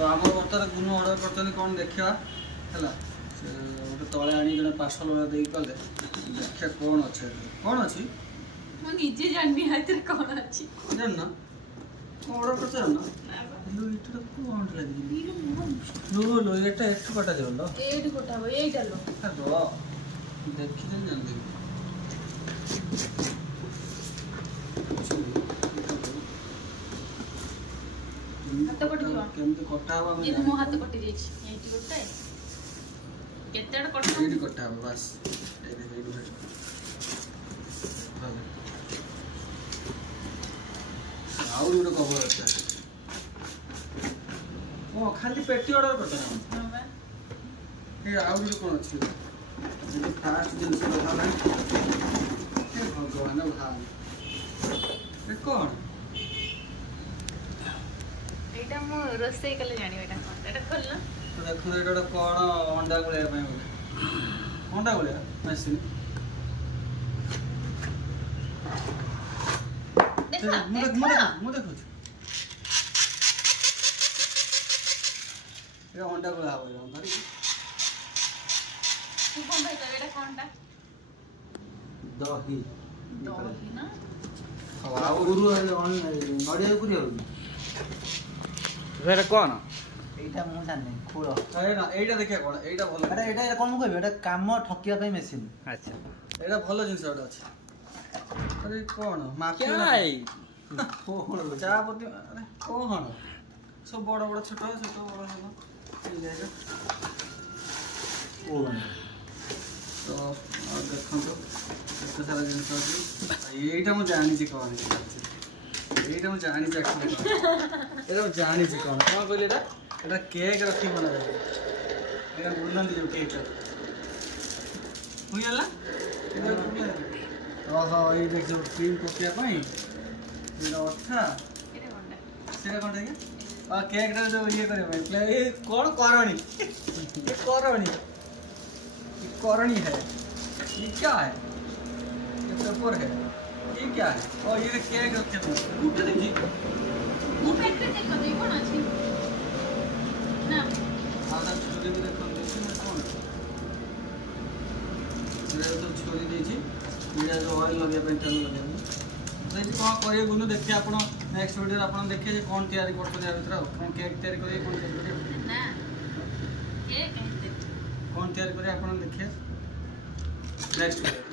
तो आम बर्तमान गुनु अर्डर कर कौन देखा है गोटे तले आनी जन पार्सल वाला दे कले देखा कौन अच्छे कौन अच्छी ମୁଁ ନିଜେ ଜାଣିନି ହାତରେ କଣ ଅଛି ଜାଣିନା କଣ ଅର୍ଡର କରିଛ ନା लो इटा कौन लगी लो लो एटा एकटू कटा देव लो एडी कोटा हो एटा लो रो देखि न जल्दी हाथ कटि दियो केमते कटा हवा ये मो हाथ कटि जाई छी एटी कोटा केतेड कटा एडी कटा हवा बस एडी एडी आउर उडो कवर अच्छा ओ खाली पेटी ऑर्डर करता हां बा ए आउर उडो कोन अछि जे फास्ट जिंस रहा ना हे भगवान भाई ए कोन एटा मो रोसई कले जानि एटा कोन एटा खोल ना तो देखो एटा कोन अंडा गुलिया पय अंडा गुलिया मशीन देखा मु देखो ये अंडा गुलिया हो जाओ धरी तू कोन भाई एटा कोनटा दही दही ना ଆଉ ଗୁରୁ ନଡ଼ିଆ ଗୁରି ଆଉ ସେଟା କଣ এইটা ମୁଁ ଜାଣିନି ଖୋଳ ଏଇଟା ଏଇଟା ଦେଖିଆ କଣ ଏଇଟା ଭଲ ଏଟା ଏଟା କଣ ମୁଁ କହିବି ଏଟା କାମ ଠକିବା ପାଇଁ ମେସିନ୍ ଆଚ୍ଛା ଏଇଟା ଭଲ ଜିନିଷ ଗୋଟେ ଅଛି ଆରେ କଣ ମାଫିଆ କଣ ଚା ପତି ଆରେ କଣ ସବୁ ବଡ଼ ବଡ଼ ଛୋଟ ଛୋଟ ବଡ଼ ଛୋଟ ଓ ତ ଦେଖନ୍ତୁ ଏତେ ସାରା ଜିନିଷ ଅଛି ଏଇଟା ମୁଁ ଜାଣିଛି କଣ ଏଇଟା ମୁଁ ଜାଣିଛି ଆକ୍ଚୁଆଲି ଏଇଟା ମୁଁ ଜାଣିଛି କଣ କଣ କହିଲି ଏଇଟା ଏଇଟା କେକ୍ ରଖିକି ବନାଯାଏ ଏଇଟା ବୁଲନ୍ତି ଯେଉଁ କେକ୍ ହୋଇଗଲା ଓହୋ ଏଇ ଦେଖ ଯେଉଁ କ୍ରିମ୍ ପକେଇବା ପାଇଁ ଏଇଟା ଅଠା ଏଟା କୋନଟା ସେଇଟା କ'ଣ ଟିକେ କେକ୍ଟା ଯେଉଁ ଇଏ କରିବା ପାଇଁ ଏ କ'ଣ କରଣି ଏ କରଣି करणी है ये क्या है ये पेपर है ये क्या है और ये केक रखे थे उठे देखिए मो पैकेट देखो तो कोन अछि ना आधा छुरी भी देखो देखिए मैं कौन ये तो छुरी देछि ये जो ऑयल लगे पे तेल लगे देखि कोन करे गुनु देखिए आपण नेक्स्ट वीडियो आपण देखिए जे कोन तैयारी करछो या भीतर कोन केक तैयारी करे कोन तैयारी ना केक कौन तैयार करे आप देखिए नेक्स्ट